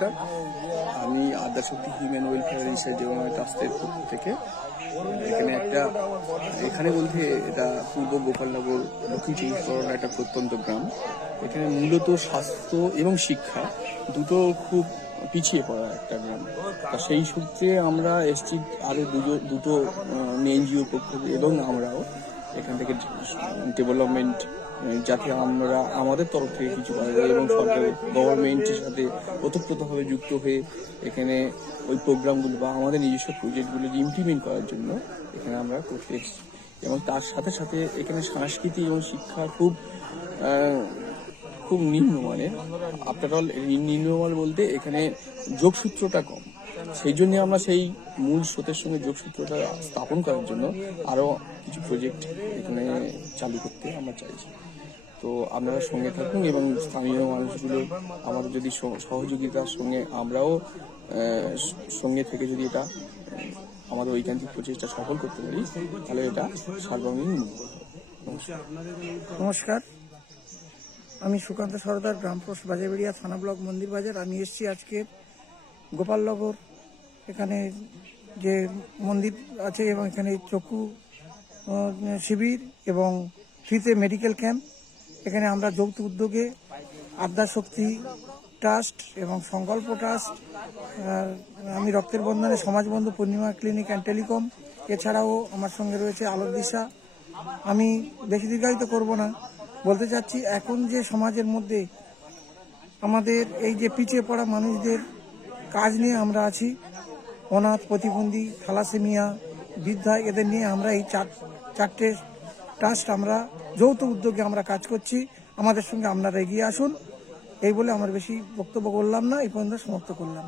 নমস্কার, আমি Adyashakti human welfare research development ট্রাস্টের পক্ষ থেকে এখানে বলতে এটা পূর্ব গোপালনগর দক্ষিণ চব্বিশ পরগনার একটা প্রত্যন্ত গ্রাম। এখানে মূলত স্বাস্থ্য এবং শিক্ষা দুটো খুব পিছিয়ে পড়া একটা গ্রাম। তা সেই সূত্রে আমরা এসছি আরও দুটো এনজিও পক্ষ এবং আমরাও এখান থেকে ডেভেলপমেন্ট যাতে আমরা আমাদের তরফ থেকে কিছু করা যায় এবং সরকারের গভর্নমেন্টের সাথে ওতপ্রোতভাবে যুক্ত হয়ে এখানে ওই প্রোগ্রামগুলো বা আমাদের নিজস্ব প্রজেক্টগুলো ইমপ্লিমেন্ট করার জন্য এখানে আমরা করতে এসেছি। এবং তার সাথে সাথে এখানে সংস্কৃতি এবং শিক্ষা খুব নিম্নমানের। আফটার অল নিম্নমান বলতে এখানে যোগসূত্রটা কম, সেই জন্য আমরা সেই মূল স্রোতের সঙ্গে যোগসূত্রটা স্থাপন করার জন্য আরও কিছু প্রজেক্ট এখানে চালু করতে আমরা চাইছি। তো আপনারা সঙ্গে থাকুন এবং স্থানীয় মানুষগুলো আমাদের যদি সহযোগিতার সঙ্গে আমরাও সঙ্গে থেকে যদি এটা আমাদের ঐকান্তিক প্রচেষ্টা সফল করতে পারি তাহলে এটা সার্বজনীন মঙ্গল হবে। নমস্কার, আমি সুকান্ত সরদার, গ্রাম পোস্ট বাজারবেড়িয়া, থানা ব্লক মন্দির বাজার। আমি এসেছি আজকে গোপালনগর, এখানে যে মন্দির আছে এবং এখানে চক্ষু শিবির এবং ফ্রিতে মেডিকেল ক্যাম্প। এখানে আমরা যৌথ উদ্যোগে আদ্যাশক্তি ট্রাস্ট এবং সংকল্প ট্রাস্ট, আমি রক্তের বন্ধনে সমাজবন্ধু পূর্ণিমা ক্লিনিক অ্যান্ড টেলিকম, এছাড়াও আমার সঙ্গে রয়েছে আলোর দিশা। আমি বেশি দীর্ঘায়িত করব না, বলতে চাচ্ছি এখন যে সমাজের মধ্যে আমাদের এই যে পিছিয়ে পড়া মানুষদের কাজ নিয়ে আমরা আছি, অনাথ, প্রতিবন্ধী, থ্যালাসেমিয়া, বৃদ্ধা, এদের নিয়ে আমরা এই চারটে ট্রাস্ট আমরা যৌথ উদ্যোগে আমরা কাজ করছি। আমাদের সঙ্গে আপনারা এগিয়ে আসুন। এই বলে আমার বেশি বক্তব্য করলাম না, এই পর্যন্ত সমাপ্ত করলাম।